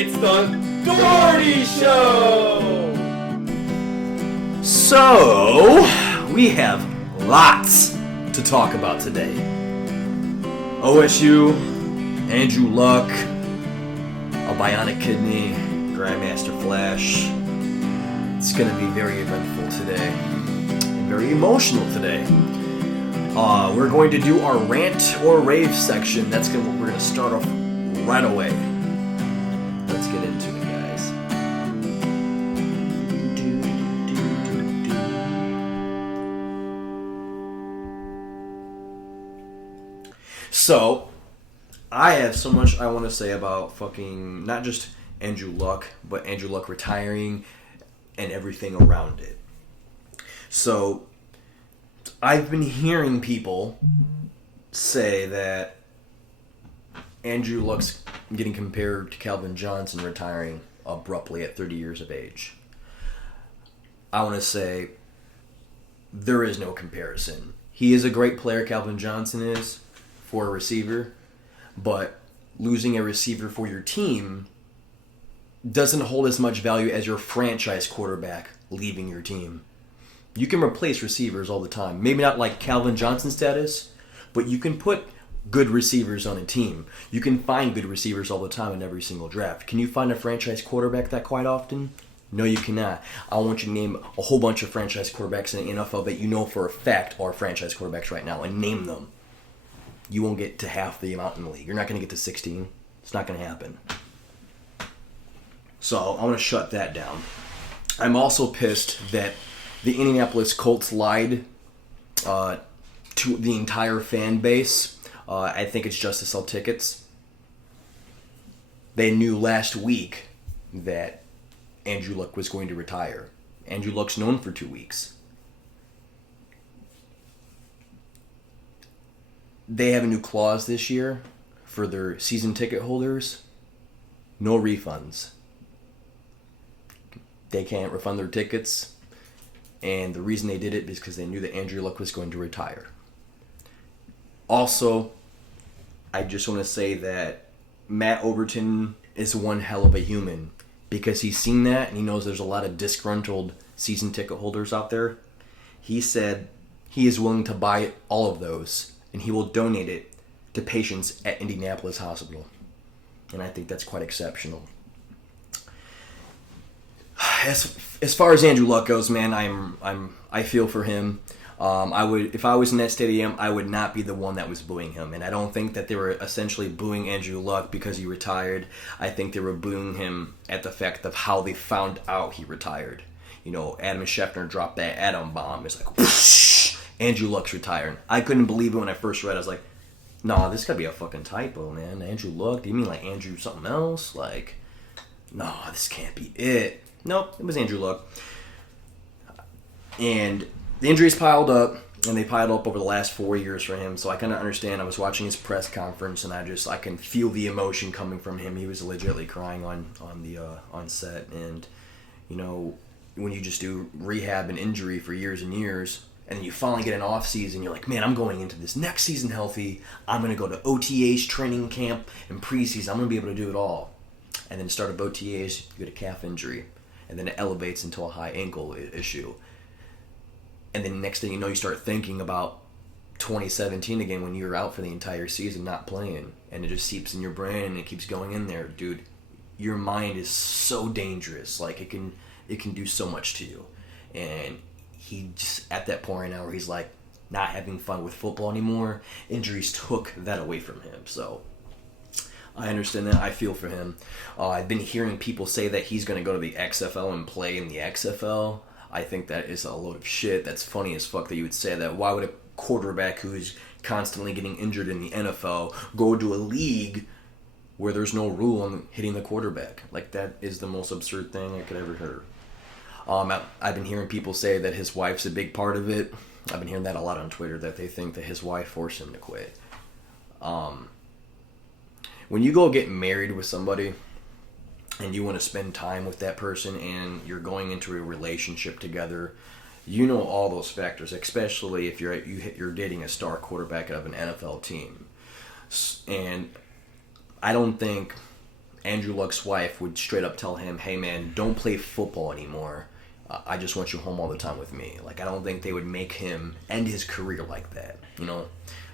It's the Dougherty Show! So, we have lots to talk about today. OSU, Andrew Luck, a bionic kidney, Grandmaster Flash. It's going to be very eventful today, and very emotional today. We're going to do our rant or rave section. We're going to start off right away. Let's get into it, guys. So, I have so much I want to say about fucking, not just Andrew Luck, but Andrew Luck retiring and everything around it. So, I've been hearing people say that Andrew Luck's getting compared to Calvin Johnson retiring abruptly at 30 years of age. I want to say there is no comparison. He is a great player, Calvin Johnson is, for a receiver, but losing a receiver for your team doesn't hold as much value as your franchise quarterback leaving your team. You can replace receivers all the time. Maybe not like Calvin Johnson status, but you can put good receivers on a team. You can find good receivers all the time in every single draft. Can you find a franchise quarterback that quite often? No, you cannot. I want you to name a whole bunch of franchise quarterbacks in the NFL that you know for a fact are franchise quarterbacks right now, and name them. You won't get to half the amount in the league. You're not going to get to 16. It's not going to happen. So I want to shut that down. I'm also pissed that the Indianapolis Colts lied to the entire fan base. I think it's just to sell tickets. They knew last week that Andrew Luck was going to retire. Andrew Luck's known for 2 weeks. They have a new clause this year for their season ticket holders. No refunds. They can't refund their tickets. And the reason they did it is because they knew that Andrew Luck was going to retire. Also, I just want to say that Matt Overton is one hell of a human, because he's seen that and he knows there's a lot of disgruntled season ticket holders out there. He said he is willing to buy all of those and he will donate it to patients at Indianapolis Hospital. And I think that's quite exceptional. As far as Andrew Luck goes, man, I feel for him. If I was in that stadium, I would not be the one that was booing him. And I don't think that they were essentially booing Andrew Luck because he retired. I think they were booing him at the fact of how they found out he retired. You know, Adam Schefter dropped that atom bomb. It's like, whoosh, Andrew Luck's retiring. I couldn't believe it when I first read it. I was like, nah, this gotta be a fucking typo, man. Andrew Luck? Do you mean like Andrew something else? Like, no, this can't be it. Nope, it was Andrew Luck. And the injuries piled up, and they piled up over the last 4 years for him, so I kind of understand. I was watching his press conference, and I can feel the emotion coming from him. He was legitimately crying on set, and, you know, when you just do rehab and injury for years and years, and then you finally get an off season, you're like, man, I'm going into this next season healthy. I'm going to go to OTAs, training camp, and preseason. I'm going to be able to do it all. And then start up OTAs, you get a calf injury, and then it elevates into a high ankle issue. And then next thing you know, you start thinking about 2017 again when you were out for the entire season not playing. And it just seeps in your brain and it keeps going in there. Dude, your mind is so dangerous. Like, it can do so much to you. And he just, at that point right now where he's like not having fun with football anymore, injuries took that away from him. So I understand that. I feel for him. I've been hearing people say that he's going to go to the XFL and play in the XFL. I think that is a load of shit. That's funny as fuck that you would say that. Why would a quarterback who's constantly getting injured in the NFL go to a league where there's no rule on hitting the quarterback? Like, that is the most absurd thing I could ever hear. I've been hearing people say that his wife's a big part of it. I've been hearing that a lot on Twitter, that they think that his wife forced him to quit. When you go get married with somebody and you want to spend time with that person and you're going into a relationship together, you know all those factors, especially if you're dating a star quarterback of an NFL team. And I don't think Andrew Luck's wife would straight up tell him, hey man, don't play football anymore. I just want you home all the time with me. Like, I don't think they would make him end his career like that, you know?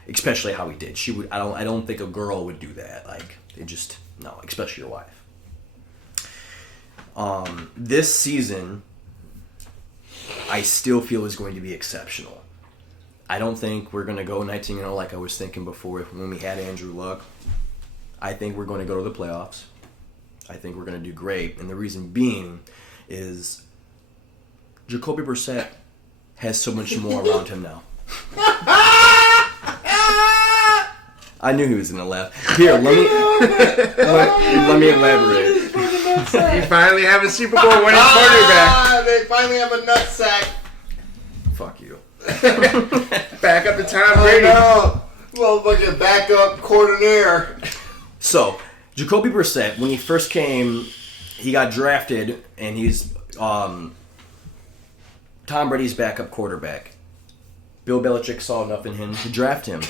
Especially how he did. I don't think a girl would do that. Like, no, especially your wife. This season, I still feel is going to be exceptional. I don't think we're going to go 19-0 like I was thinking before when we had Andrew Luck. I think we're going to go to the playoffs. I think we're going to do great. And the reason being is Jacoby Brissett has so much more around him now. I knew he was going to laugh. Here, let me elaborate. You finally have a Super Bowl winning quarterback. They finally have a nutsack. Fuck you. Back up to Tom Brady. No. Well, look at backup coordinator. So, Jacoby Brissett, when he first came, he got drafted, and he's Tom Brady's backup quarterback. Bill Belichick saw enough in him to draft him.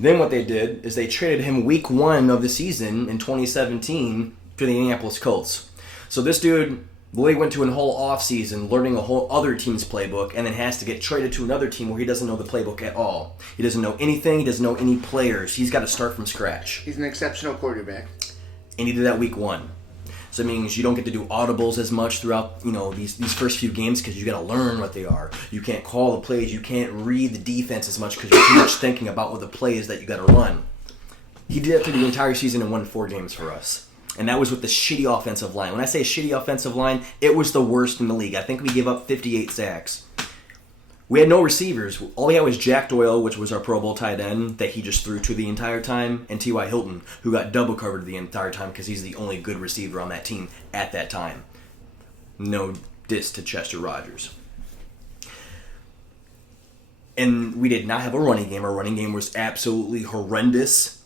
Then what they did is they traded him week 1 of the season in 2017 to the Indianapolis Colts. So this dude literally went to a whole offseason learning a whole other team's playbook and then has to get traded to another team where he doesn't know the playbook at all. He doesn't know anything. He doesn't know any players. He's got to start from scratch. He's an exceptional quarterback. And he did that week 1. So it means you don't get to do audibles as much throughout, these first few games because you got to learn what they are. You can't call the plays. You can't read the defense as much because you're too much thinking about what the plays that you got to run. He did that through the entire season and won 4 games for us. And that was with the shitty offensive line. When I say shitty offensive line, it was the worst in the league. I think we gave up 58 sacks. We had no receivers. All we had was Jack Doyle, which was our Pro Bowl tight end, that he just threw to the entire time, and T.Y. Hilton, who got double covered the entire time because he's the only good receiver on that team at that time. No diss to Chester Rogers. And we did not have a running game. Our running game was absolutely horrendous.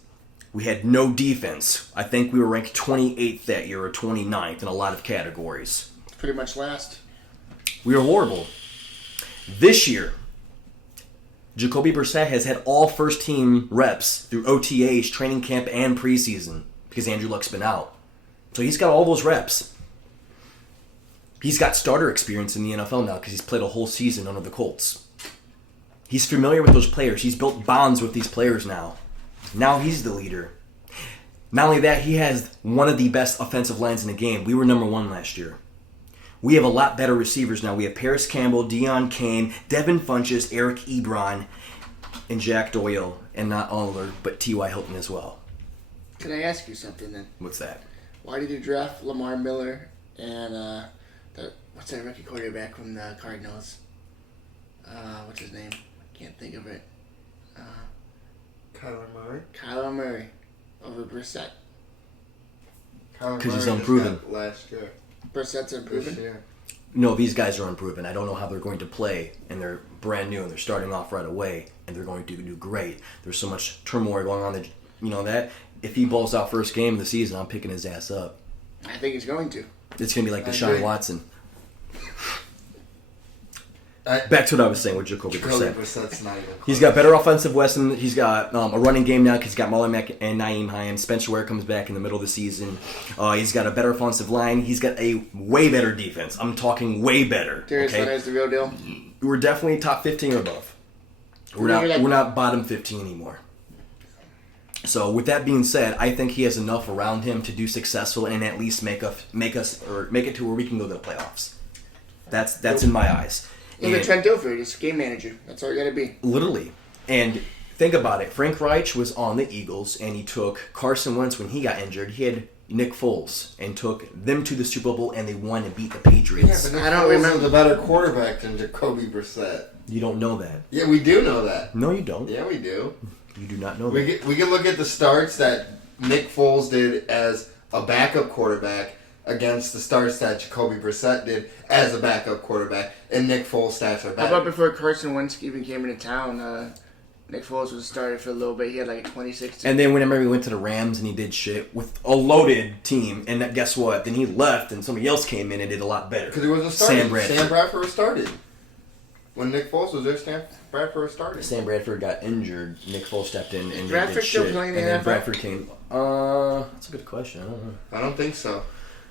We had no defense. I think we were ranked 28th that year or 29th in a lot of categories. Pretty much last. We were horrible. This year, Jacoby Brissett has had all first-team reps through OTAs, training camp, and preseason because Andrew Luck's been out. So he's got all those reps. He's got starter experience in the NFL now because he's played a whole season under the Colts. He's familiar with those players. He's built bonds with these players now. Now he's the leader. Not only that, he has one of the best offensive lines in the game. We were number 1 last year. We have a lot better receivers now. We have Paris Campbell, Deion Kane, Devin Funchess, Eric Ebron, and Jack Doyle. And not Oliver, but T.Y. Hilton as well. Can I ask you something then? What's that? Why did you draft Lamar Miller and what's that rookie quarterback from the Cardinals? What's his name? I can't think of it. Kyler Murray over Brissett. Because he's unproven. Last year. Brissett's unproven? This year. No, these guys are unproven. I don't know how they're going to play, and they're brand new, and they're starting off right away, and they're going to do great. There's so much turmoil going on that, that if he balls out first game of the season, I'm picking his ass up. I think he's going to. It's going to be like Deshaun Watson. Back to what I was saying with Jacoby Brissett. Brissett's not even close. He's got better offensive weapons. He's got a running game now because he's got Marlon Mack and Naeem Hines. Spencer Ware comes back in the middle of the season. He's got a better offensive line. He's got a way better defense. I'm talking way better. Darius Leonard's the real deal? We're definitely top 15 or above. We're not bottom 15 anymore. So with that being said, I think he has enough around him to do successful and at least make it to where we can go to the playoffs. That's in my eyes. Look at Trent Dilfer, he's game manager. That's all you gotta be. Literally. And think about it. Frank Reich was on the Eagles, and he took Carson Wentz when he got injured. He had Nick Foles and took them to the Super Bowl, and they won and beat the Patriots. Yeah, but Nick Foles is a better quarterback than Jacoby Brissett. You don't know that. Yeah, we do know that. No, you don't. Yeah, we do. You do not know that. We can look at the starts that Nick Foles did as a backup quarterback against the starts that Jacoby Brissett did as a backup quarterback, and Nick Foles' stats are better. How about before Carson Wentz even came into town, Nick Foles was started for a little bit. He had like a 26. And then whenever he went to the Rams and he did shit with a loaded team, and guess what? Then he left and somebody else came in and did a lot better. Because he wasn't started. Sam Bradford was started. When Nick Foles was there, Stan Bradford started. Stan Bradford got injured. Nick Foles stepped in and Bradford did still shit. playing in And the then NFL? Bradford came. That's a good question. I don't know. I don't think so.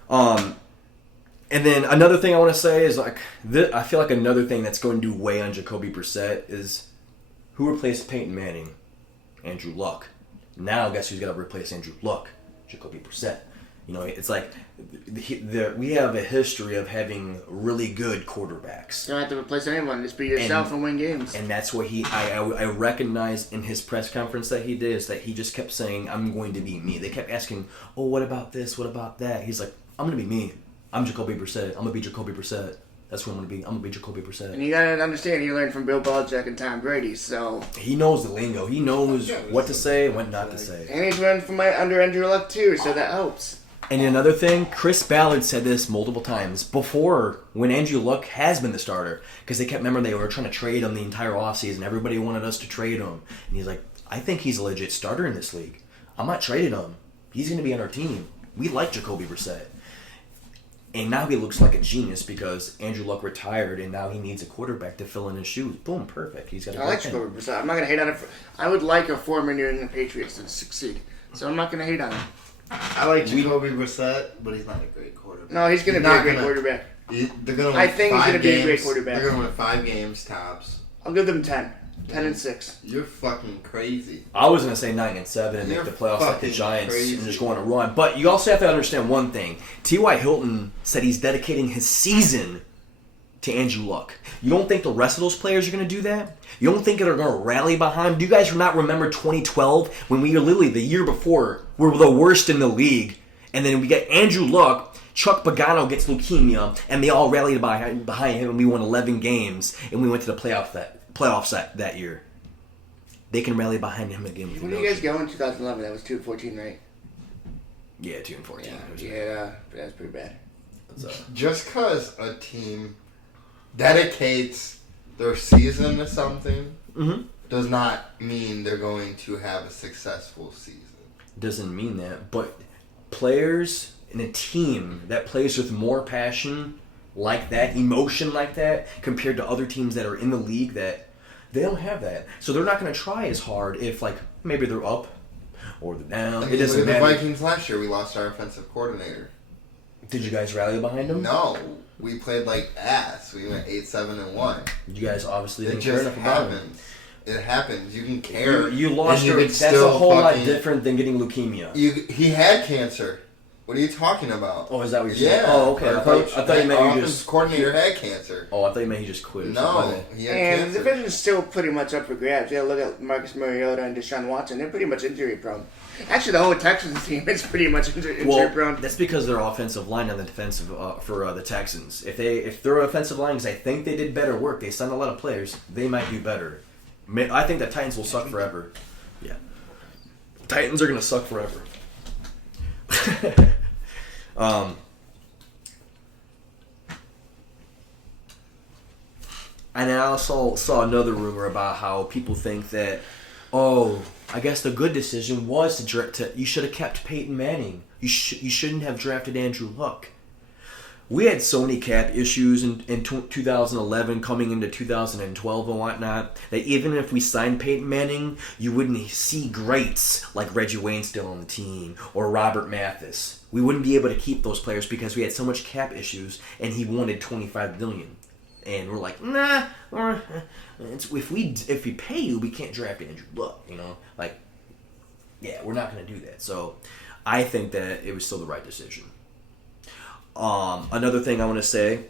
And then another thing I want to say is like I feel like another thing that's going to weigh on Jacoby Brissett is who replaced Peyton Manning? Andrew Luck. Now guess who's got to replace Andrew Luck? Jacoby Brissett. You know, it's like we have a history of having really good quarterbacks. You don't have to replace anyone. Just be yourself and win games. And that's what I recognized in his press conference that he did, is that he just kept saying, I'm going to be me. They kept asking, oh, what about this? What about that? He's like, I'm going to be me. I'm Jacoby Brissett. I'm going to be Jacoby Brissett. That's what I'm going to be. I'm going to be Jacoby Brissett. And you got to understand, he learned from Bill Belichick and Tom Brady, so... He knows the lingo. He knows what to say and what not to say. And he's learned from under Andrew Luck, too, so that helps. And another thing, Chris Ballard said this multiple times before when Andrew Luck has been the starter. Because they kept remembering they were trying to trade him the entire offseason. Everybody wanted us to trade him. And he's like, I think he's a legit starter in this league. I'm not trading him. He's going to be on our team. We like Jacoby Brissett. And now he looks like a genius because Andrew Luck retired and now he needs a quarterback to fill in his shoes. Boom, perfect. He's got a I like Jacoby Brissett. I'm not going to hate on it. I would like a former New England Patriots to succeed. So I'm not going to hate on him. I like Jacoby Brissett, but he's not a great quarterback. No, he's going to be a great quarterback. They're gonna win I think he's going to be a great quarterback. They're going to win 5 games tops. I'll give them 10. 10 and 6. You're fucking crazy. I was going to say 9 and 7 and You're make the playoffs like the fucking Giants crazy. and just go on a run. But you also have to understand one thing. T.Y. Hilton said he's dedicating his season to Andrew Luck. You don't think the rest of those players are going to do that? You don't think they're going to rally behind him? Do you guys not remember 2012 when we were literally the year before we were the worst in the league? And then we get Andrew Luck, Chuck Pagano gets leukemia, and they all rallied behind him, and we won 11 games, and we went to the playoffs that year. They can rally behind him again. When did you guys go in 2011? That was 2-14, right? Yeah, 2-14. Yeah, that's pretty bad. Just because a team dedicates their season to something does not mean they're going to have a successful season. Doesn't mean that, but players in a team that plays with more passion like that, emotion like that, compared to other teams that are in the league that they don't have that. So they're not going to try as hard if, like, maybe they're up or they're down. I mean, It doesn't look at matter. the Vikings last year. We lost our offensive coordinator. Did you guys rally behind them? No. We played like ass. We went 8-7-1. You guys obviously It didn't care just enough about them. happens. It happens. You can care. You lost and you your... could That's a still whole lot fucking- different than getting leukemia. He had cancer. What are you talking about? Oh, is that what you're saying? Yeah. Oh, okay. Our I coach, thought you meant our you offensive just... coordinator had cancer. Oh, I thought you meant he just quit or something. No, like that. he had And the cancer. division's still pretty much up for grabs. Yeah, look at Marcus Mariota and Deshaun Watson. They're pretty much injury prone. Actually, the whole Texans team is pretty much injury prone. That's because their offensive line on the defensive for the Texans. If their offensive line, because I think they did better work, they signed a lot of players. They might do better. I think the Titans will suck forever. Yeah, Titans are gonna suck forever. And I also saw another rumor about how people think that, oh, I guess the good decision was you should have kept Peyton Manning. You shouldn't have drafted Andrew Luck. We had so many cap issues in 2011 coming into 2012 and whatnot that even if we signed Peyton Manning, you wouldn't see greats like Reggie Wayne still on the team or Robert Mathis. We wouldn't be able to keep those players because we had so much cap issues and he wanted $25 million. And we're like, nah. If we pay you, we can't draft Andrew Luck. You know, like, yeah, we're not going to do that. So, I think that it was still the right decision. Another thing I want to say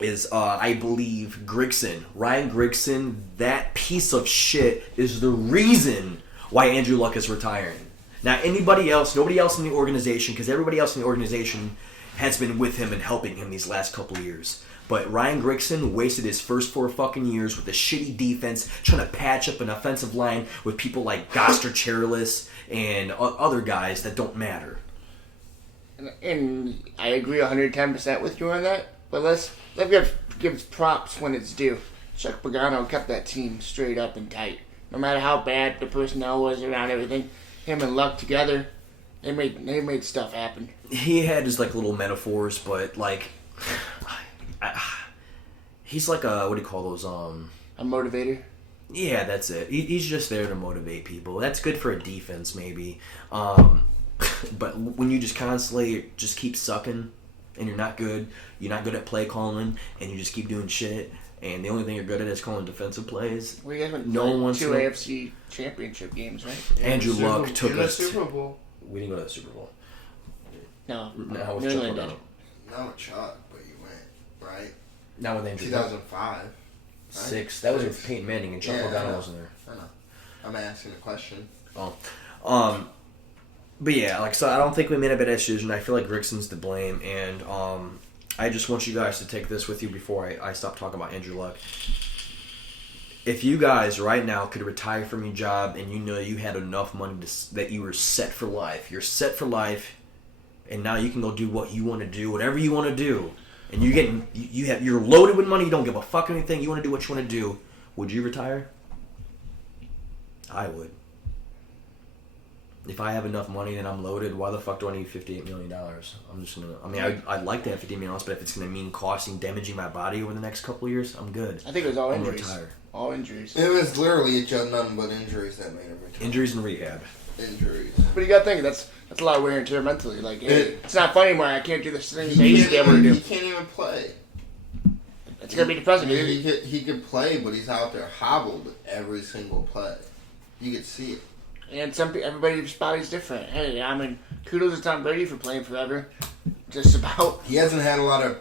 is I believe Ryan Grigson, that piece of shit is the reason why Andrew Luck is retiring. Now, nobody else in the organization, because everybody else in the organization has been with him and helping him these last couple of years. But Ryan Grigson wasted his first 4 fucking years with a shitty defense, trying to patch up an offensive line with people like Goster Cherilus and other guys that don't matter. And I agree 110% with you on that. But let's give props when it's due. Chuck Pagano kept that team straight up and tight. No matter how bad the personnel was around everything, him and Luck together, they made stuff happen. He had his like little metaphors, but like He's like a, what do you call those? A motivator. Yeah, that's it. He's just there to motivate people. That's good for a defense, maybe. But when you just constantly just keep sucking and you're not good at play calling, and you just keep doing shit, and the only thing you're good at is calling defensive plays. We guys went No one wants two to. AFC championship games, right? Andrew Luck took in the us. Super Bowl. We didn't go to the Super Bowl. No, Not with New Chuck England O'Donnell. did. No, Chuck, but you went, right? Not with Andrew Luck. 2005. Right? 6. That was with Peyton Manning, and Chuck Yeah, I O'Donnell know. wasn't there. I know. I'm asking a question. Oh. But yeah, like, so I don't think we made a bad decision. I feel like Rickson's to blame, and I just want you guys to take this with you before I stop talking about Andrew Luck. If you guys right now could retire from your job and you know you had enough money that you were set for life, you're set for life, and now you can go do what you want to do, whatever you want to do, and you're loaded with money, you don't give a fuck anything, you want to do what you want to do, would you retire? I would. If I have enough money and I'm loaded, why the fuck do I need $58 million? I'm just gonna. I mean, I'd like to have $58 million, but if it's gonna mean damaging my body over the next couple of years, I'm good. I think it was all I'm injuries. retire. All injuries. It was literally just nothing but injuries that made him retire. Injuries and rehab. Injuries. But you gotta think that's a lot of wear and tear mentally. Like it's not funny anymore. I can't do the things I used to be able to do. He can't even play. It's gonna be depressing. He could play, but he's out there hobbled every single play. You could see it. And everybody's body's different. Hey, I mean, kudos to Tom Brady for playing forever. Just about. He hasn't had a lot of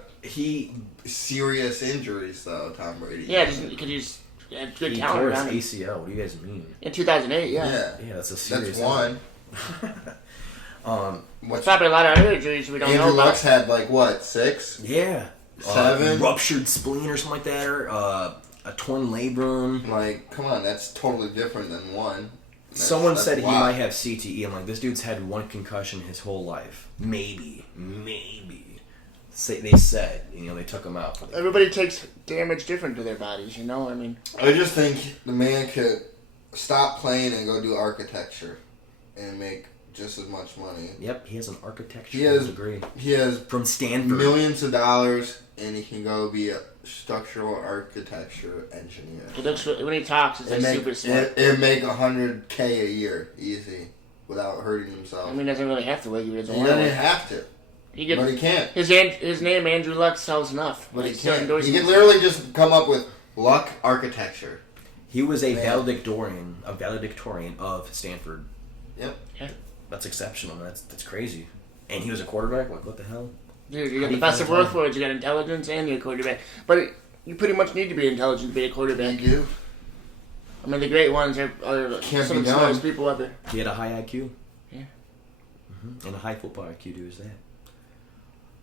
serious injuries though, Tom Brady. Yeah, because he's had good He talent tore his around him. ACL. What do you guys mean? In 2008, yeah. Yeah, that's a serious. That's one. There's probably a lot of other injuries we don't Andrew know about. Luck's had like what, 6? Yeah. 7? Ruptured spleen or something like that, or a torn labrum. Like, come on, that's totally different than one. Someone said he wild. might have CTE. I'm like, this dude's had one concussion his whole life. Maybe. They said, they took him out. Everybody takes damage different to their bodies, you know? I mean, I just think the man could stop playing and go do architecture and make just as much money. Yep, he has an architecture degree. He has from Stanford. Millions of dollars, and he can go be a structural architecture engineer. when he talks, it's like super smart. It'd make $100K a year easy without hurting himself. I mean, he doesn't really have to wait. He doesn't He want doesn't to. have to. But he can't. His name, Andrew Luck, sells enough. But he Like, can't. He endorsements. can literally just come up with Luck Architecture. He was a valedictorian of Stanford. Yep. Yeah. That's exceptional. That's crazy. And he was a quarterback? Like, what the hell? Dude, you got the best of both worlds. You got intelligence and you're a quarterback. But you pretty much need to be intelligent to be a quarterback. You do. I mean, the great ones are Can't some be of the done. smartest people ever. He had a high IQ. Yeah. Mm-hmm. And a high football IQ to his dad.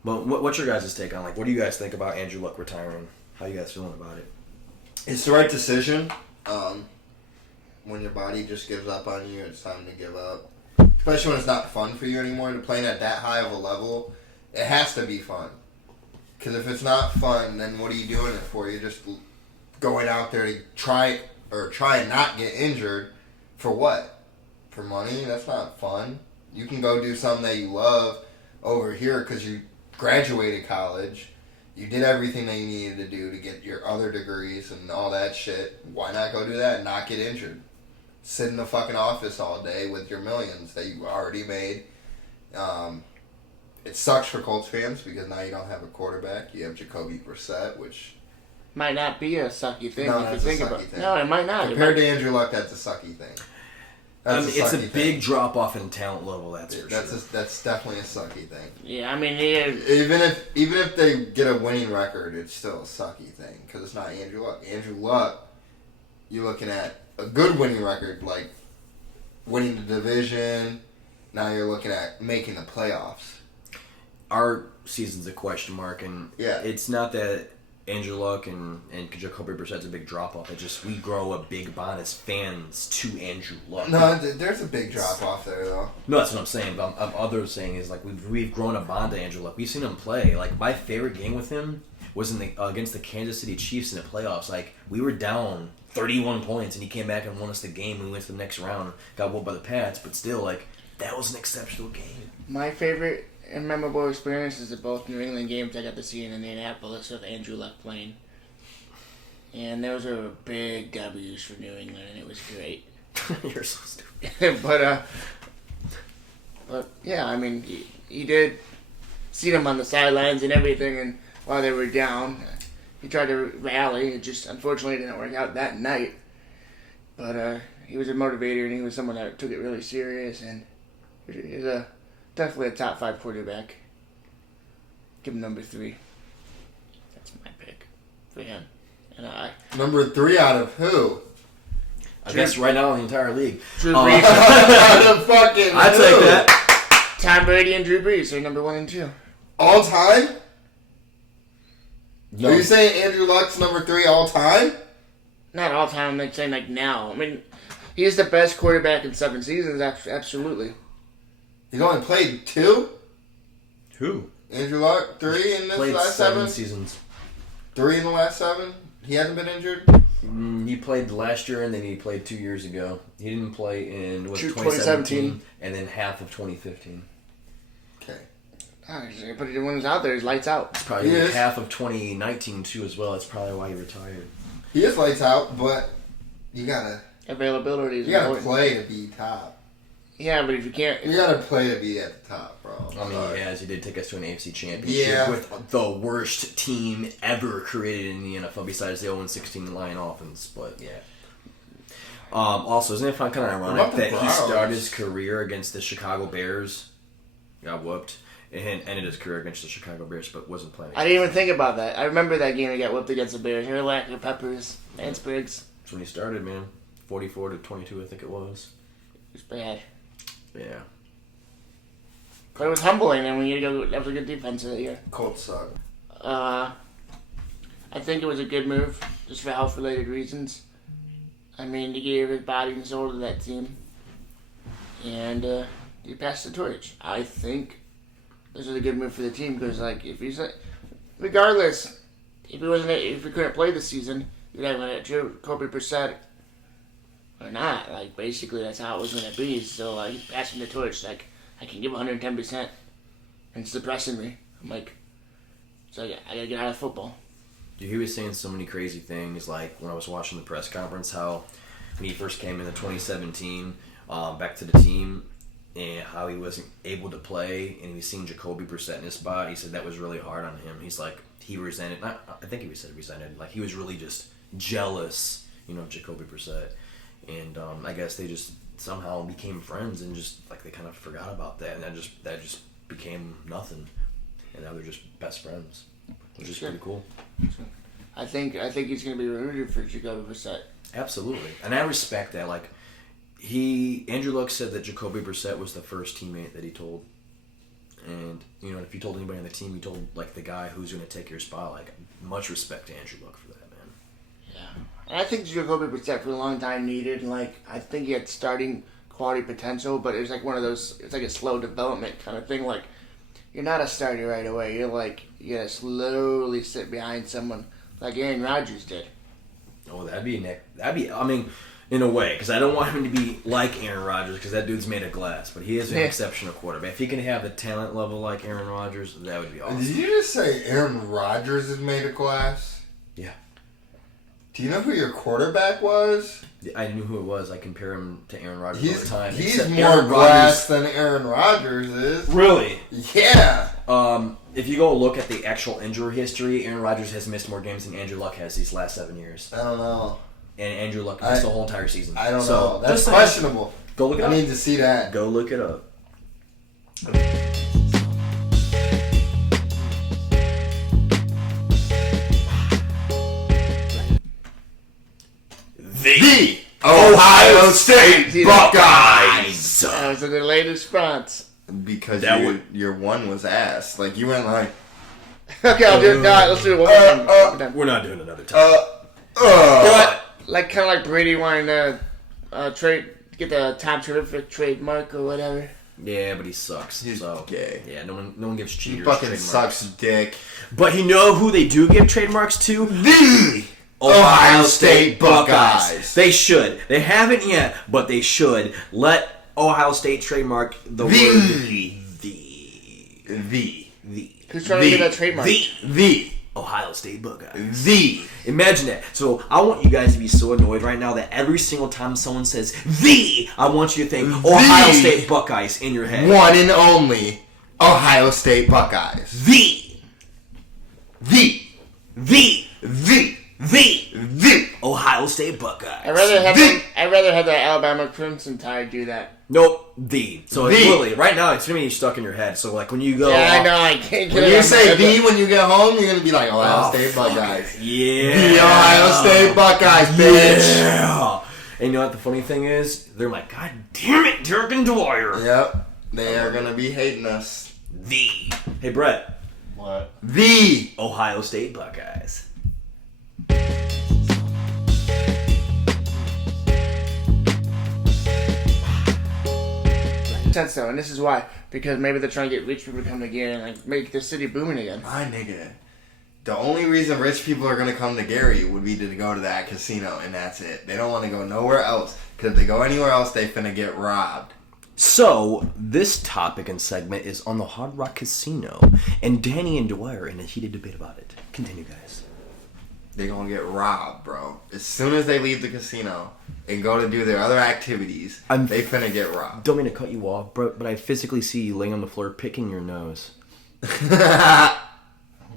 Well, what's your guys' take on, like, what do you guys think about Andrew Luck retiring? How you guys feeling about it? It's the right decision. When your body just gives up on you, it's time to give up. Especially when it's not fun for you anymore. To playing at that high of a level, it has to be fun. Because if it's not fun, then what are you doing it for? You're just going out there to try and not get injured. For what? For money? That's not fun. You can go do something that you love over here because you graduated college. You did everything that you needed to do to get your other degrees and all that shit. Why not go do that and not get injured? Sit in the fucking office all day with your millions that you already made. It sucks for Colts fans because now you don't have a quarterback. You have Jacoby Brissett, which Might not be a sucky thing. No, if you that's a think sucky about thing. No, it might not. compared to Andrew Luck, that's a sucky thing. It's a sucky big thing. drop off in talent level. That's for That's sure. that's definitely a sucky thing. Yeah, I mean, he is. Even if they get a winning record, it's still a sucky thing because it's not Andrew Luck. Andrew Luck, you're looking at a good winning record like winning the division. Now you're looking at making the playoffs. Our season's a question mark, and Yeah. it's not that Andrew Luck and Jacoby Brissett's a big drop off. It's just we grow a big bond as fans to Andrew Luck. No, there's a big drop off there though. No, that's what I'm saying. But others saying is like we've grown a bond to Andrew Luck. We've seen him play. Like my favorite game with him was against the Kansas City Chiefs in the playoffs. Like we were down 31 points, and he came back and won us the game. We went to the next round, got whooped by the Pats, but still, like that was an exceptional game. My favorite and memorable experiences of both New England games I got to see in Indianapolis with Andrew Luck playing. And those are big W's for New England, and it was great. You're so stupid. but yeah, I mean, he did see them on the sidelines and everything, and while they were down, he tried to rally. It just unfortunately didn't work out that night. But he was a motivator, and he was someone that took it really serious, and he's definitely a top 5 quarterback. Give him number 3. That's my pick for him. And Number 3 out of who? I guess right now in the entire league. Drew Brees. Out of fucking I'd who? take that. Tom Brady and Drew Brees are number 1 and 2. All time? No. Are you saying Andrew Luck's number 3 all time? Not all time, I'm saying like now. I mean, he's the best quarterback in 7 seasons, absolutely. He's only played 2? Who? Andrew Luck, 3 in this Played last 7 7? seasons. 3 in the last 7? He hasn't been injured? He played last year, and then he played 2 years ago. He didn't play in 2017, and then half of 2015. Okay. But when he was out there, he's lights out. It's probably He is. half of 2019 too as well. That's probably why he retired. He is lights out, but you gotta Availability is play important. to be top. Yeah, but if you can't... You gotta play to be at the top, bro. I mean, yeah, as he did take us to an AFC championship Yeah. with the worst team ever created in the NFL besides the 0-16 Lion offense. But yeah. Also, isn't it kind of ironic about the that he Browns? started his career against the Chicago Bears, got whooped, and ended his career against the Chicago Bears, but wasn't playing. I didn't even think about that. I remember that game he got whipped against the Bears. Urlacher, Peppers, Lance Briggs. That's when he started, man. 44-22, I think it was. It was bad. Yeah. But it was humbling, and we had to go. That was a good defense that year. Colts suck. I think it was a good move, just for health-related reasons. I mean, he gave his body and soul to that team, and he passed the torch. I think this was a good move for the team because, like, if he's regardless, if he couldn't play this season, you'd have Jacoby Brissett or not. Like, basically, that's how it was going to be. So, like, he's passing the torch. Like, I can give 110%, and it's depressing me. I'm like, so I gotta get out of football. Dude, he was saying so many crazy things, like when I was watching the press conference, how when he first came into 2017, back to the team, and how he wasn't able to play, and he was seeing Jacoby Brissett in his spot. He said that was really hard on him. He's like, he resented, I think he said resented, like he was really just jealous, of Jacoby Brissett. And I guess they just somehow became friends, and just like they kind of forgot about that, and that just became nothing, and now they're just best friends, which is pretty cool. I think he's going to be rooted for Jacoby Brissett. Absolutely, and I respect that. Like Andrew Luck said that Jacoby Brissett was the first teammate that he told, and if you told anybody on the team, you told like the guy who's going to take your spot. Like much respect to Andrew Luck for that, man. Yeah. And I think Jacoby Brissett for a long time needed, like, I think he had starting quality potential, but it was like one of those, it's like a slow development kind of thing. Like, you're not a starter right away. You're like, you gotta slowly sit behind someone like Aaron Rodgers did. Oh, that'd be, I mean, in a way, because I don't want him to be like Aaron Rodgers, because that dude's made of glass, but he is an exceptional quarterback. If he can have the talent level like Aaron Rodgers, that would be awesome. Did you just say Aaron Rodgers is made of glass? Yeah. Do you know who your quarterback was? I knew who it was. I compare him to Aaron Rodgers all the time. He's except more Aaron glass than Aaron Rodgers is. Really? Yeah. If you go look at the actual injury history, Aaron Rodgers has missed more games than Andrew Luck has these last 7 years. I don't know. And Andrew Luck missed the whole entire season. I don't So, know. That's just saying. questionable. Go look it up. I need to see that. Go look it up. The Ohio State Buckeyes. That was a delayed response. Because That your one was ass. Like, you went like... Okay, I'll do it. No, let's do it one more time. We're not doing another time. Like, kind of like Brady wanting to get the Tom Terrific trademark or whatever. Yeah, but he sucks. He's so gay. Yeah, no one gives cheaters He fucking trademarks. sucks dick. But you know who they do give trademarks to? The Ohio State Buckeyes. They should. They haven't yet, but they should. Let Ohio State trademark the word The. the. Who's trying to get that trademark? The Ohio State Buckeyes. The. Imagine that. So I want you guys to be so annoyed right now that every single time someone says the, I want you to think Ohio State Buckeyes in your head. One and only Ohio State Buckeyes. The The. Ohio State Buckeyes. I'd rather have that Alabama Crimson Tide do that. Nope, the. So it's The. literally, right now it's going to be stuck in your head. So like when you go Yeah, I off- know, I can't get When it you out say of my head. the when you get home, you're gonna be like Ohio Oh, State fuck Buckeyes. it. Yeah. The Ohio State Buckeyes, bitch. Yeah. And you know what the funny thing is? They're like, God damn it, Dirk and Dwyer. Yep. They are gonna be hating us. The. Hey, Brett. What? The. Ohio State Buckeyes. Sense though, and this is why. Because maybe they're trying to get rich people to come to Gary and like make the city booming again. My nigga. The only reason rich people are gonna come to Gary would be to go to that casino, and that's it. They don't want to go nowhere else. Because if they go anywhere else, they finna get robbed. So, this topic and segment is on the Hard Rock Casino, and Danny and Dwyer are in a heated debate about it. Continue, guys. They gonna get robbed, bro. As soon as they leave the casino and go to do their other activities, they finna get robbed. Don't mean to cut you off, but I physically see you laying on the floor picking your nose. I'm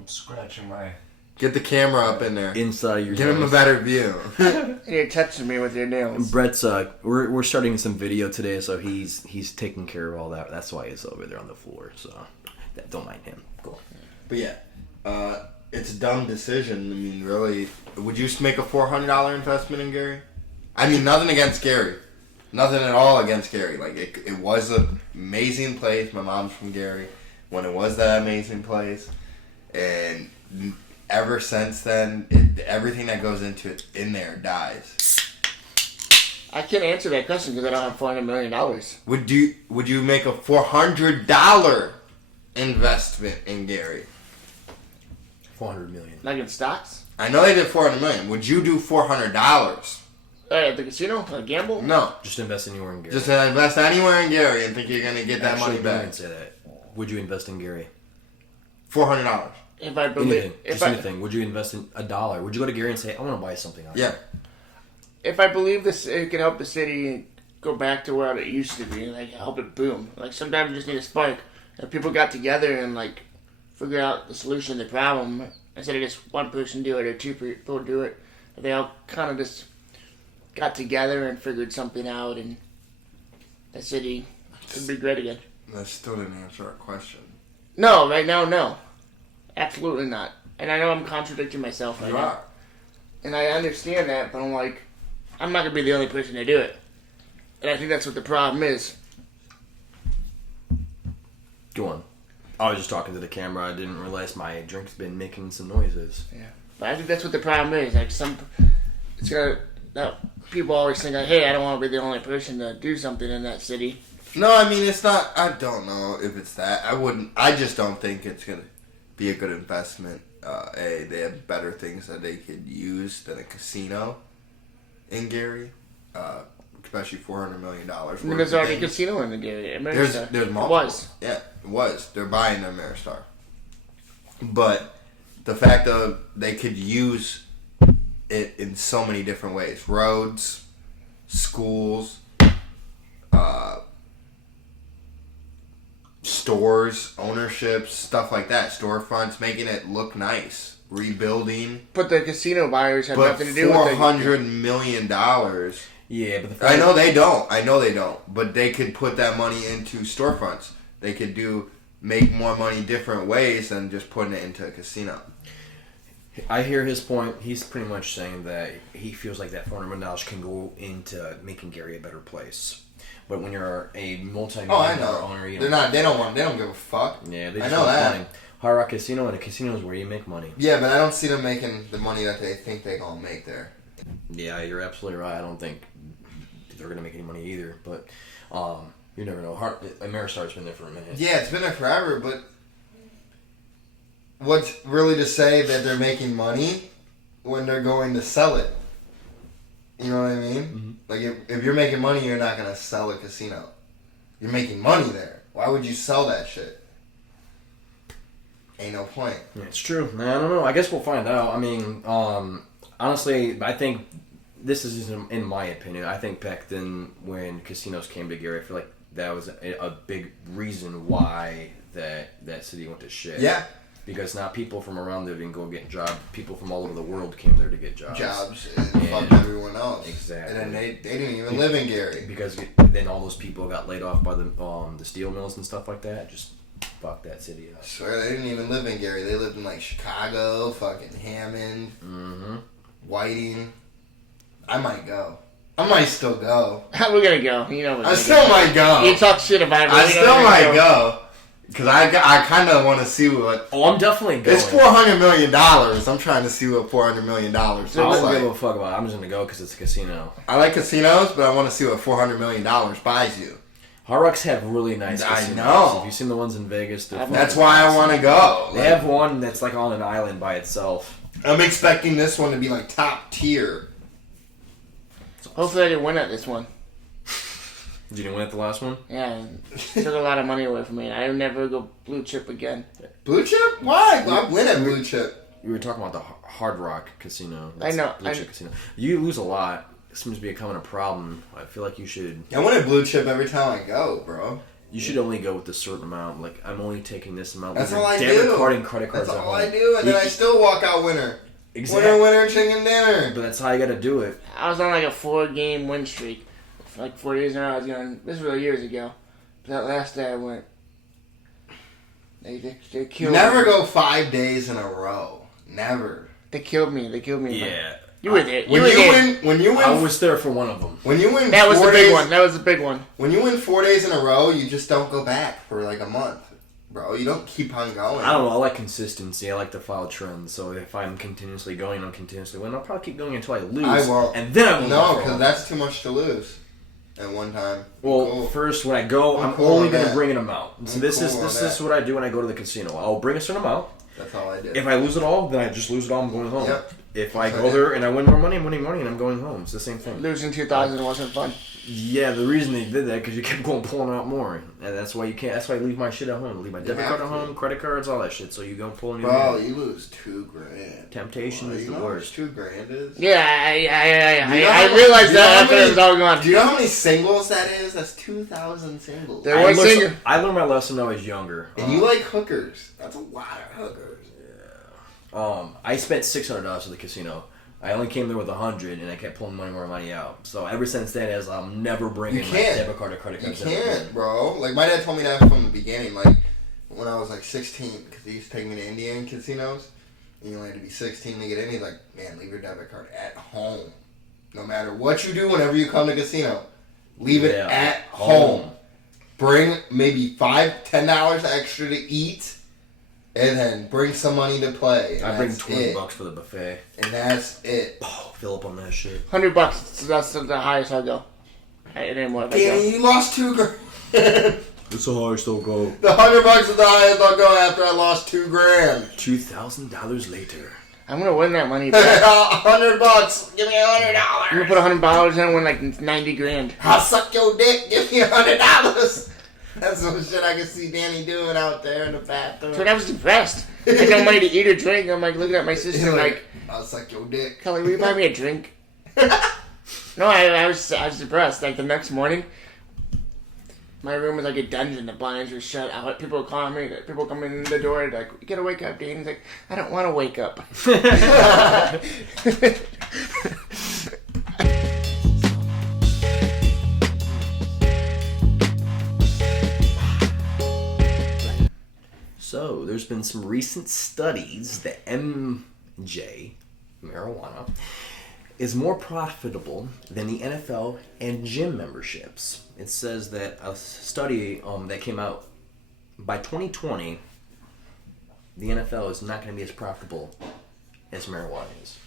scratching my... Get the camera up in there. Inside of your Give him a nose. better view. And you're touching me with your nails. Brett's we're starting some video today, so he's taking care of all that. That's why he's over there on the floor. So don't mind him. Cool. But yeah, it's a dumb decision. I mean, really, would you make a $400 investment in Gary? I mean, nothing against Gary. Nothing at all against Gary. Like, it was an amazing place. My mom's from Gary. When it was that amazing place. And ever since then, everything that goes into it in there dies. I can't answer that question because I don't have $400 million. Would you make a $400 investment in Gary? $400 million. Like in stocks? I know they did $400 million. Would you do $400? At the casino? Like gamble? No. Just invest anywhere in Gary. Just invest anywhere in Gary and think you're gonna get that Actually, money back. Say that. Would you invest in Gary? $400. If I believe, Anything. Anything. Would you invest in $1? Would you go to Gary and say, I want to buy something out Yeah. if I believe this, it can help the city go back to where it used to be, like help it boom. Like sometimes you just need a spark. If people got together and like figure out the solution to the problem instead of just one person do it or two people do it, if they all kind of just got together and figured something out, and the city could be great again. That still didn't answer our question. No, right now, no, absolutely not. And I know I'm contradicting myself right You now. are. And I understand that, but I'm like, I'm not gonna be the only person to do it. And I think that's what the problem is. Go on. I was just talking to the camera. I didn't realize my drink's been making some noises. Yeah. But I think that's what the problem is. Like it's gonna. That people always think like, hey, I don't want to be the only person to do something in that city. No, I mean it's not. I don't know if it's that. I just don't think it's gonna be a good investment. They have better things that they could use than a casino in Gary. Especially $400 million. I mean, there's already a casino in the area. There's multiple. It was. Yeah, it was. They're buying their Ameristar. But the fact of they could use it in so many different ways. Roads, schools, stores, ownerships, stuff like that. Storefronts, making it look nice. Rebuilding. But the casino buyers have But nothing to do with it. $400 million. Yeah, but the I know they don't. But they could put that money into storefronts. They could make more money different ways than just putting it into a casino. I hear his point. He's pretty much saying that he feels like that $400 million can go into making Gary a better place. But when you're a multi-million dollar owner, you They don't give a fuck. Yeah, they I just know want that. money. Hard Rock Casino, and a casino is where you make money. Yeah, but I don't see them making the money that they think they're gonna make there. Yeah, you're absolutely right. I don't think they're gonna make any money either. But you never know. Ameristar's been there for a minute. Yeah, it's been there forever, but what's really to say that they're making money when they're going to sell it? You know what I mean? Mm-hmm. Like, if you're making money, you're not going to sell a casino. You're making money there. Why would you sell that shit? ain't no point. Yeah, it's true. I don't know. I guess we'll find out. I mean, honestly, I think this is in my opinion. I think back then when casinos came to Gary, I feel like that was a big reason why that city went to shit. Yeah. Because now people from around there didn't go get jobs. People from all over the world came there to get jobs. And fuck everyone else. Exactly. And then they didn't even live in Gary. Because then all those people got laid off by the steel mills and stuff like that. Just fuck that city up. I swear they didn't even live in Gary. They lived in like Chicago, fucking Hammond, Whiting. I might go. I might still go. We're gonna go. You know, I still might go. You talk shit about it. I still might go. Because I kind of want to see what... Oh, I'm definitely going. It's $400 million. I'm trying to see what $400 million looks I don't like. give a fuck about it. I'm just going to go because it's a casino. I like casinos, but I want to see what $400 million buys you. Hard Rocks have really nice casinos. I know. Have you seen the ones in Vegas? That's why I want to go. They have one that's like on an island by itself. I'm expecting this one to be like top tier. Hopefully I didn't win at this one. Did you win at the last one? Yeah, took a lot of money away from me. I'll never go blue chip again. Blue chip? Why? I win at blue chip. We were talking about the Hard Rock Casino. I know. Blue chip casino. You lose a lot. It seems to be becoming a problem. I feel like you should... I win at blue chip every time I go, bro. You should only go with a certain amount. Like, I'm only taking this amount. That's all I do. Debit card and credit cards. That's all I do, and then I still walk out winner. Exactly. Winner, chicken dinner. But that's how you got to do it. I was on like a 4-game win streak. For like 4 days in a row. I was going. This was years ago. But that last day I went. They killed me. Never go 5 days in a row. Never. They killed me. Yeah. You were there. When you win, I was there for one of them. When you win, that was the 4 big days, one. That was the big one. When you win 4 days in a row, you just don't go back for like a month, bro. You don't keep on going. I don't know. I like consistency. I like to follow trends. So if I'm continuously going, I'm continuously winning. I'll probably keep going until I lose. I won't. And then I won't. No, because that's too much to lose at one time. Well, Cool. First when I go, I'm cool only on going to that. bring an amount. So this is what I do when I go to the casino. I'll bring a certain amount. That's all I do. If I lose it all, then I just lose it all. I'm going home. Yep. If I That's go what I there and I win more money, I'm winning money and I'm going home. It's the same thing. Losing 2,000 wasn't fun. Yeah, the reason they did that because you kept pulling out more, and that's why you can't. That's why I leave my shit at home. I leave my debit card at home, credit cards, all that shit. So you go pulling. Bro, you lose $2,000. Temptation is you the know how worst. much $2,000 is? Yeah, You know I how- realized you know that how after many- it was all gone. Do you know how many singles that is? That's 2,000 singles. There was singer. I learned my lesson when I was younger. And you like hookers. That's a lot of hookers. I spent $600 at the casino. I only came there with $100, and I kept pulling more money out. So ever since then, as I'm never bringing my debit card or credit You card. can't, bro. Like, my dad told me that from the beginning. Like, when I was like 16, because he used to take me to Indian casinos, and you only had to be 16 to get in. He's like, man, leave your debit card at home. No matter what you do whenever you come to casino, leave it at home. Bring maybe $5, $10 extra to eat, and then bring some money to play. I bring $20 for the buffet. And that's it. Oh, fill up on that shit. $100. So that's the highest I go. It ain't more. Damn, you lost $2,000. That's how I still go. The $100 is the highest I'll go after I lost $2,000. $2,000 later. I'm gonna win that money back. $100. Give me $100. I'm gonna put $100 in and win like 90 grand. I'll suck your dick. Give me $100. That's some shit I can see Danny doing out there in the bathroom. So I was depressed. I had no money to eat or drink. I'm like looking at my sister He's like, I'll suck your dick. Kelly, will you buy me a drink? No, I was depressed. Like the next morning, my room was like a dungeon. The blinds were shut out. People were calling me. People coming in the door like, "You gotta wake up, Danny." He's like, "I don't want to wake up." So, there's been some recent studies that MJ, marijuana, is more profitable than the NFL and gym memberships. It says that a study that came out by 2020, the NFL is not going to be as profitable as marijuana is.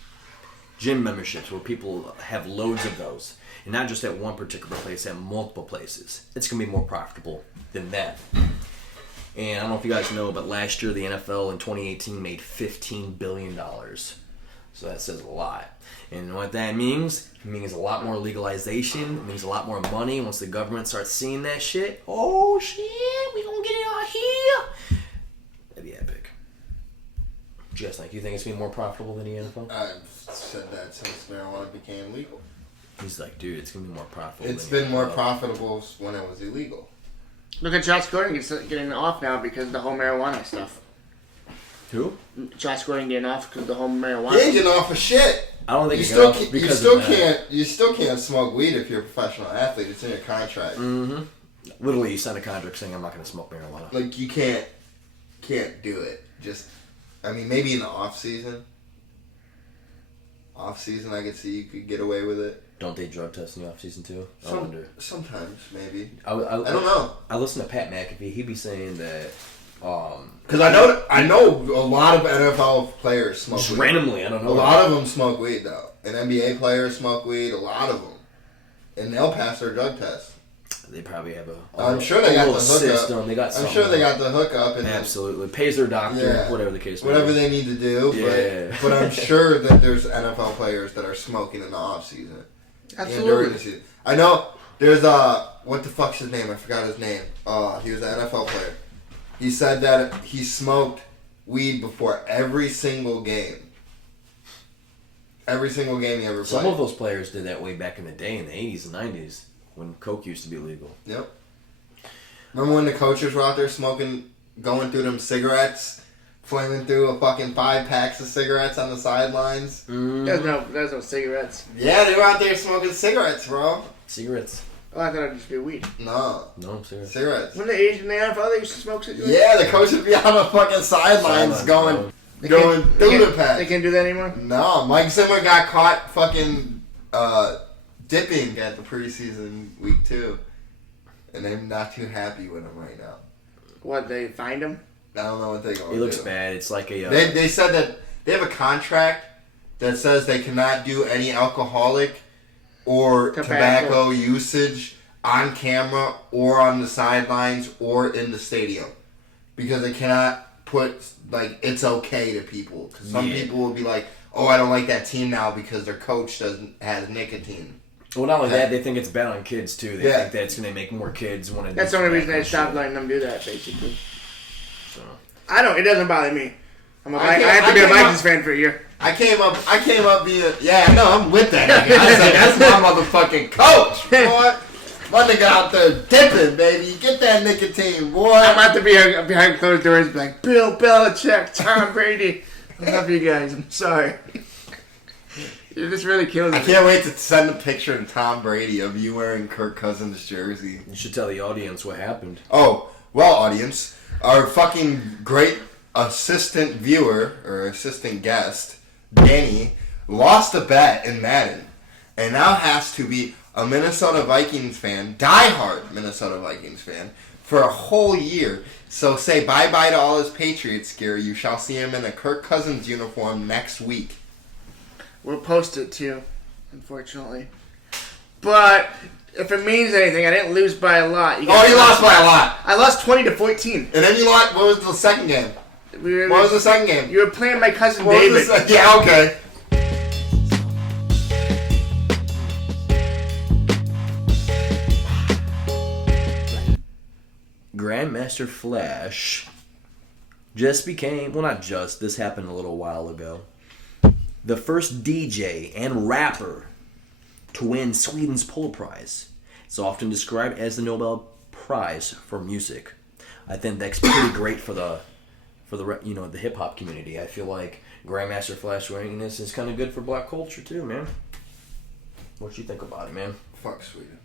Gym memberships, where people have loads of those, and not just at one particular place, at multiple places. It's going to be more profitable than that. And I don't know if you guys know, but last year the NFL in 2018 made $15 billion. So that says a lot. And what that means, it means a lot more legalization. It means a lot more money once the government starts seeing that shit. Oh shit, we gonna get it out here. That'd be epic. Just like, you think it's going to be more profitable than the NFL? I've said that since marijuana became legal. He's like, dude, it's going to be more profitable. It's than been the more NFL. profitable when it was illegal. Look at Josh Gordon getting off now because of the whole marijuana stuff. Who? Josh Gordon getting off because of the whole marijuana. He ain't getting off of shit. I don't think You he still, got off you because still of that. can't smoke weed if you're a professional athlete. It's in your contract. Mm-hmm. Literally, you signed a contract saying I'm not going to smoke marijuana. Like you can't do it. Just, I mean, maybe in the off season. Off season, I could see you could get away with it. Don't they drug test in the off season too? I wonder. Sometimes, maybe. I don't know. I listen to Pat McAfee. He'd be saying that. Because I know a lot of NFL players smoke Just weed. randomly, I don't know. A lot of them smoke weed though. And NBA players smoke weed. A lot of them, and they'll pass their drug test. They probably have I'm sure they got the little hookup. system. They got. I'm sure they got the hookup and absolutely pays their doctor, Yeah. whatever the case may whatever be. they need to do. Yeah. But I'm sure that there's NFL players that are smoking in the off season. And during the Absolutely. season. I know there's what the fuck's his name? I forgot his name. He was an NFL player. He said that he smoked weed before every single game. Every single game he ever played. Some of those players did that way back in the day, in the 80s and 90s, when coke used to be legal. Yep. Remember when the coaches were out there smoking, going through them cigarettes, flaming through a fucking 5 packs of cigarettes on the sidelines? There's no cigarettes. Yeah, they were out there smoking cigarettes, bro. Cigarettes? Oh, I thought it'd just be weed. No, No, cigarettes. cigarettes. When the Asian in the NFL, they used to smoke cigarettes. Yeah, the coach would be on the fucking sidelines going They through the They pack. can't do that anymore. No, Mike Zimmer got caught fucking dipping at the preseason week 2. And they're not too happy with him right now. What, they find him? I don't know what they're going to do. He looks bad. It's like a... They said that they have a contract that says they cannot do any alcoholic or tobacco usage on camera or on the sidelines or in the stadium. Because they cannot put, like, it's okay to people. Because some people will be like, oh, I don't like that team now because their coach has nicotine. Well, not only that, they think it's bad on kids, too. They Yeah. think that's going to make more kids want to That's the only reason I stopped letting them do that, basically. It doesn't bother me. I have to be a Vikings fan for a year. I came up being I'm with that nigga. I was like, that's my motherfucking coach, boy. My nigga out there dipping, baby. Get that nicotine, boy. I'm about to be behind closed doors, be like, Bill Belichick, Tom Brady. I love you guys. I'm sorry. You're just really killing me. I can't wait to send a picture to Tom Brady of you wearing Kirk Cousins' jersey. You should tell the audience what happened. Oh, well, audience, our fucking great assistant viewer or assistant guest, Danny, lost a bet in Madden and now has to be a Minnesota Vikings fan, diehard Minnesota Vikings fan, for a whole year. So say bye-bye to all his Patriots gear. You shall see him in a Kirk Cousins uniform next week. We'll post it too, unfortunately. But if it means anything, I didn't lose by a lot. You lost by a lot. I lost 20-14. And then you lost. What was the second game? What was the second game? You were playing my cousin What was David. the yeah, okay. Grandmaster Flash just became, well, not just, this happened a little while ago, the first DJ and rapper to win Sweden's Polar Prize. It's often described as the Nobel Prize for music. I think that's pretty great for the the hip hop community. I feel like Grandmaster Flash winning this is kind of good for black culture too, man. What you think about it, man? Fuck Sweden.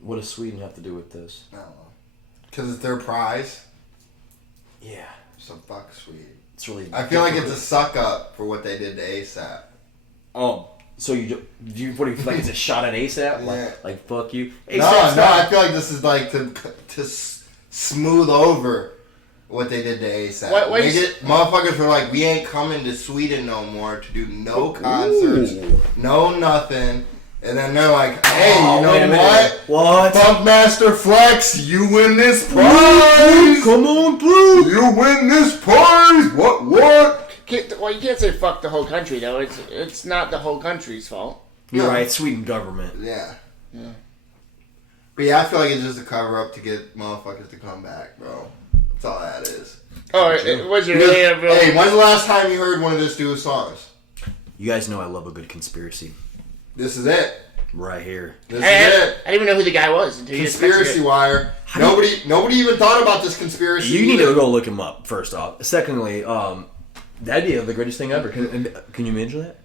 What does Sweden have to do with this? I don't know. Because it's their prize. Yeah, So fuck Sweden. it's really. I feel like it's a suck up for what they did to ASAP. Oh, so do you what do you feel like it's a shot at ASAP? Yeah. Like fuck you. No, I feel like this is like to smooth over what they did to ASAP. Motherfuckers were like, we ain't coming to Sweden no more to do no concerts, no nothing. And then they're like, hey, you know what? What? Funkmaster Flex, you win this prize! Come on through! You win this prize! What? Well, you can't say fuck the whole country, though. It's not the whole country's fault. You're No. right, Sweden government. Yeah. But yeah, I feel like it's just a cover up to get motherfuckers to come back, bro. That's all that is. Oh, it was really a real... Hey, when's the last time you heard one of this dude's songs? You guys know I love a good conspiracy. This is it. Right here. This is it. I didn't even know who the guy was until Conspiracy Wire. Nobody even thought about this conspiracy. You need to go look him up, first off. Secondly, that'd be the greatest thing ever. Can you imagine that?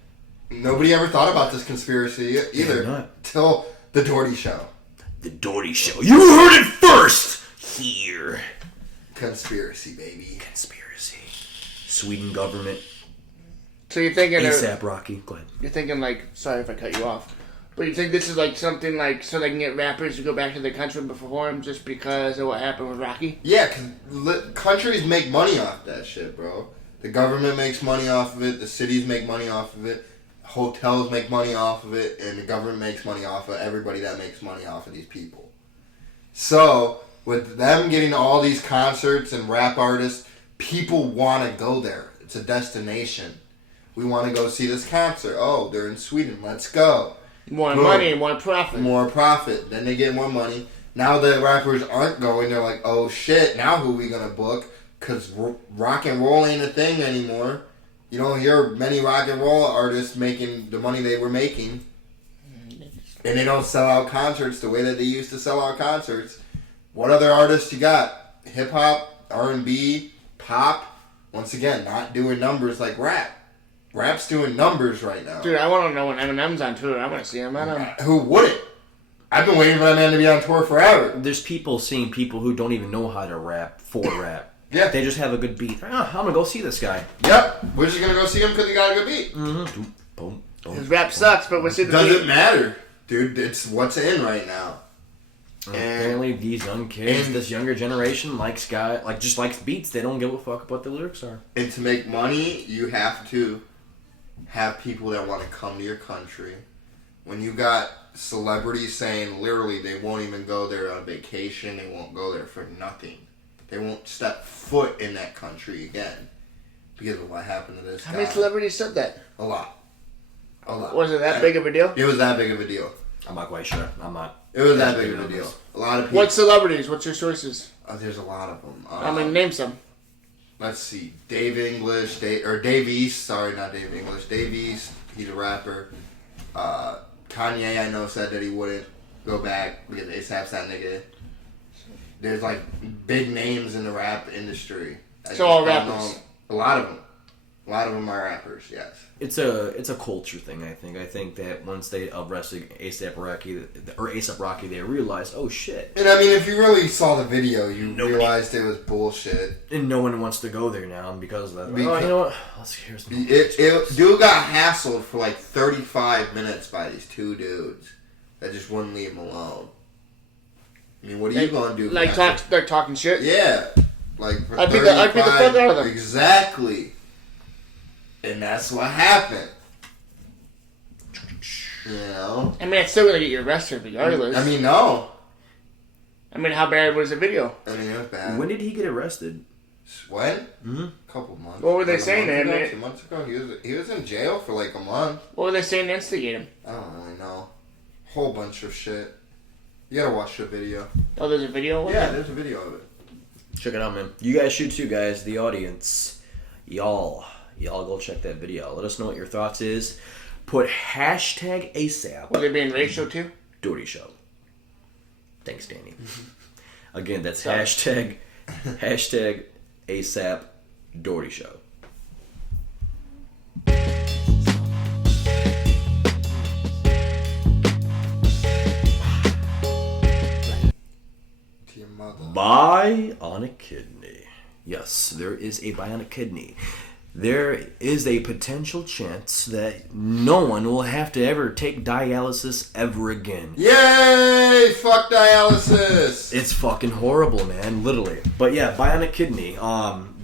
Nobody ever thought about this conspiracy either. Till the Dougherty show. The Dougherty show. You heard it first! Here. Conspiracy, baby. Conspiracy. Sweden government. So you're thinking... ASAP Rocky. Go ahead. You're thinking like... Sorry if I cut you off. But you think this is like something like so they can get rappers to go back to their country and perform just because of what happened with Rocky? Yeah, because countries make money off that shit, bro. The government makes money off of it. The cities make money off of it. Hotels make money off of it. And the government makes money off of everybody that makes money off of these people. So, with them getting all these concerts and rap artists, people want to go there. It's a destination. We want to go see this concert. Oh, they're in Sweden. Let's go. More money, more profit. More profit. Then they get more money. Now the rappers aren't going. They're like, oh shit, now who we going to book? Because rock and roll ain't a thing anymore. You don't hear many rock and roll artists making the money they were making. And they don't sell out concerts the way that they used to sell out concerts. What other artists you got? Hip-hop, R&B, pop. Once again, not doing numbers like rap. Rap's doing numbers right now. Dude, I want to know when Eminem's on tour. I want to see him. Who wouldn't? I've been waiting for that man to be on tour forever. There's seeing people who don't even know how to rap for rap. Yeah. They just have a good beat. Oh, I'm going to go see this guy. Yep. We're just going to go see him because he got a good beat. Mm-hmm. Boom, boom. His rap sucks, but we'll see the beat. Doesn't matter. Dude, it's what's in right now. And apparently these young kids, this younger generation likes beats. They don't give a fuck what the lyrics are. And to make money, you have to have people that want to come to your country. When you got celebrities saying literally they won't even go there on vacation, they won't go there for nothing. They won't step foot in that country again because of what happened to this guy. How many celebrities said that? A lot. Was it that big of a deal? It was that big of a deal. I'm not quite sure. I'm not. It was that big of a deal. A lot of people. What celebrities? What's your choices? There's a lot of them. Name some. Let's see. Dave East. Sorry, not Dave English. Dave East. He's a rapper. Kanye, I know, said that he wouldn't go back because ASAP's that nigga. There's like big names in the rap industry. So all rappers. A lot of them. A lot of them are rappers. Yes. It's a culture thing. I think that once they arrested ASAP Rocky, they realized, oh shit. And I mean, if you really saw the video, you realized it was bullshit. And no one wants to go there now because of that. You know what? Let's hear some. Dude got hassled for like 35 minutes by these two dudes that just wouldn't leave him alone. I mean, what are you gonna do? Like talking shit? Yeah. Like for I'd be the fuck out of them. Exactly. And that's what happened. You know? I mean, it's still gonna get you arrested regardless. I mean, no. I mean, how bad was the video? I mean, it was bad. When did he get arrested? When? Mm-hmm. A couple months. What were they saying to him? 2 months ago. He was in jail for like a month. What were they saying to instigate him? I don't really know. Whole bunch of shit. You gotta watch the video. Oh, there's a video? Yeah, there's a video of it. Check it out, man. You guys should too, guys. The audience. Y'all go check that video. Let us know what your thoughts is. Put hashtag ASAP. Were they being racial too? Dougherty Show. Thanks, Danny. Again, that's hashtag ASAP Dougherty Show. To your mother. Bionic kidney. Yes, there is a bionic kidney. There is a potential chance that no one will have to ever take dialysis ever again. Yay! Fuck dialysis! It's fucking horrible, man, literally. But yeah, bionic kidney.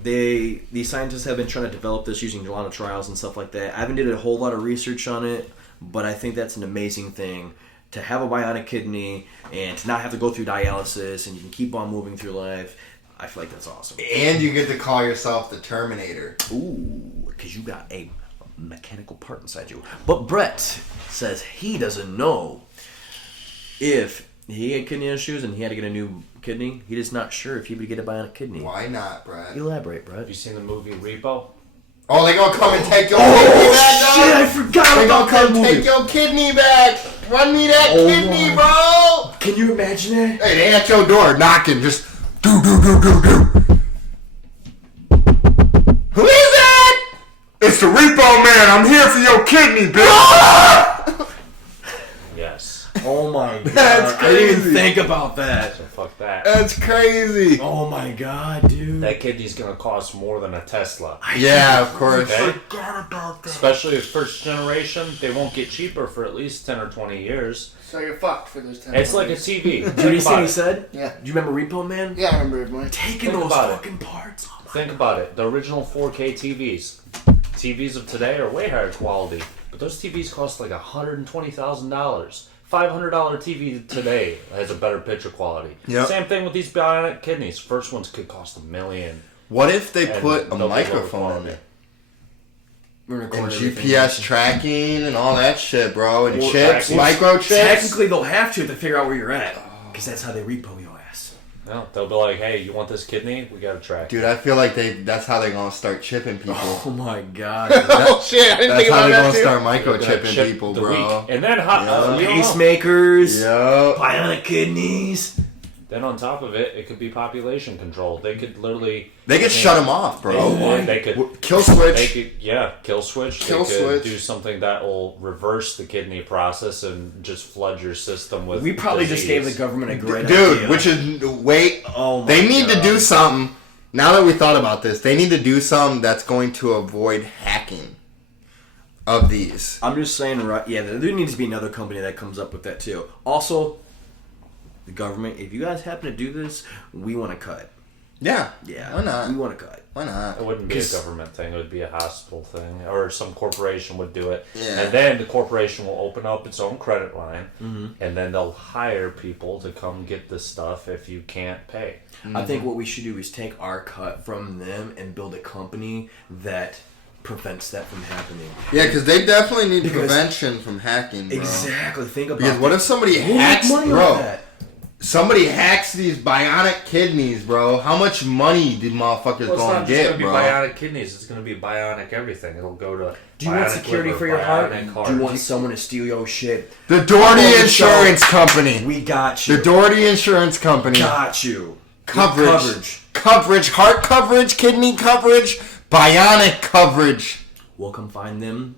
These scientists have been trying to develop this using a lot of trials and stuff like that. I haven't did a whole lot of research on it, but I think that's an amazing thing. To have a bionic kidney and to not have to go through dialysis and you can keep on moving through life. I feel like that's awesome. And you get to call yourself the Terminator. Ooh, because you got a mechanical part inside you. But Brett says he doesn't know if he had kidney issues and he had to get a new kidney. He is not sure if he would get a bionic kidney. Why not, Brett? Elaborate, Brett. Have you seen the movie Repo? Oh, they gonna come and take your kidney back, dog? Shit, I forgot They about gonna that come movie. take your kidney back. Run me that kidney, bro. Can you imagine that? Hey, they at your door knocking, just do. Who is that? It's the Repo Man. I'm here for your kidney, bitch. Yes. Oh my god. That's I didn't even crazy. think about that. So fuck that. That's crazy. Oh my god, dude. That kidney's gonna cost more than a Tesla. Yeah, of course. Okay? Especially if first generation, they won't get cheaper for at least 10 or 20 years. So you're fucked for those 10 It's like a years. TV. Did you Think see what about he it. said? Yeah. Do you remember Repo Man? Yeah, I remember it, man. Taking Think those about it. fucking parts. Oh my Think about it. The original 4K TVs. TVs of today are way higher quality. But those TVs cost like $120,000. $500 TV today has a better picture quality. Yep. Same thing with these bionic kidneys. First ones could cost $1 million. What if they And put a they'll be microphone lower in it? We're And recording everything. GPS tracking and all that shit, bro. And Well, chips, well, microchips. Technically, they'll have to figure out where you're at. Because that's how they repo your ass. No, they'll be like, hey, you want this kidney? We got to track. Dude, I feel like that's how they're gonna start chipping people. Oh my god. Oh shit, I didn't That's think how about they're that gonna too. start They're gonna microchipping chip people, the bro. weak. And then Pacemakers. Yo. Bionic kidneys. Then on top of it, it could be population control. They could literally They could shut them off, bro. they could Kill They switch. could, kill switch. Kill they could switch. do something that will reverse the kidney process and just flood your system with. We probably just gave the disease. government a great Dude, idea. which is wait. Oh my They need to God. do something. Now that we thought about this, they need to do something that's going to avoid hacking of these. I'm just saying, right? Yeah, there needs to be another company that comes up with that too. Also, the government. If you guys happen to do this, we want to cut. Yeah. Yeah, Why not? We want to cut. Why not? It wouldn't be a 'Cause- government thing. It would be a hospital thing, or some corporation would do it. Yeah. And then the corporation will open up its own credit line, Mm-hmm. and then they'll hire people to come get this stuff if you can't pay. I think what we should do is take our cut from them and build a company that prevents that from happening. Yeah, because they definitely need Because- prevention from hacking, bro. Exactly. Think about Because what if somebody We'll make hacks, money bro? off that. Somebody hacks these bionic kidneys, bro. How much money do motherfuckers Well, it's gonna not just get, going to be bro? bionic kidneys. It's going to be bionic everything. It'll go to. Do you want bionic security liver, for your heart? bionic Do you want someone to steal your shit? The Dougherty Oh, Insurance Company. We got you. The Dougherty Insurance Company. Got you. Coverage. Coverage. Heart coverage. Kidney coverage. Bionic coverage. We'll come find them,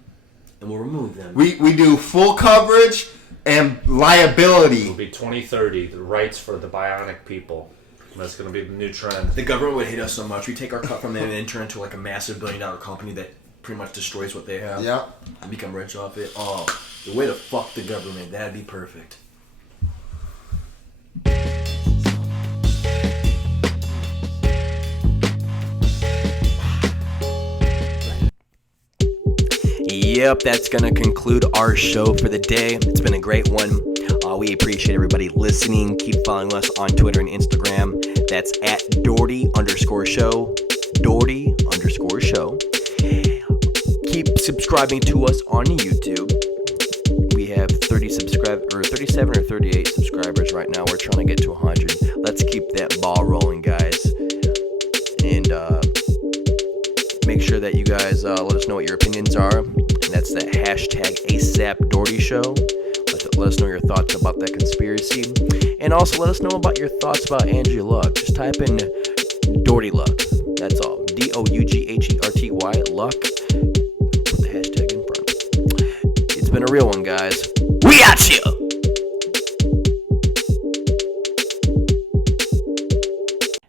and we'll remove them. We do full coverage and liability. It'll be 2030. The rights for the bionic people. That's going to be the new trend. The government would hate us so much. We take our cut from them and then turn into like a massive billion-dollar company that pretty much destroys what they have. Yeah. And become rich off it. Oh, the way to fuck the government. That'd be perfect. Yep, that's going to conclude our show for the day. It's been a great one. We appreciate everybody listening. Keep following us on Twitter and Instagram. That's at Dougherty_show. Dougherty_show. Keep subscribing to us on YouTube. We have 37 or 38 subscribers right now. We're trying to get to 100. Let's keep that ball rolling, guys. And make sure that you guys let us know what your opinions are. And that's the hashtag ASAP Dougherty Show. Let us know your thoughts about that conspiracy. And also let us know about your thoughts about Andrew Luck. Just type in Dougherty Luck. That's all. Dougherty Luck. Put the hashtag in front. It's been a real one, guys. We got you!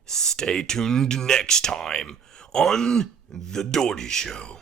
Stay tuned next time on The Dougherty Show.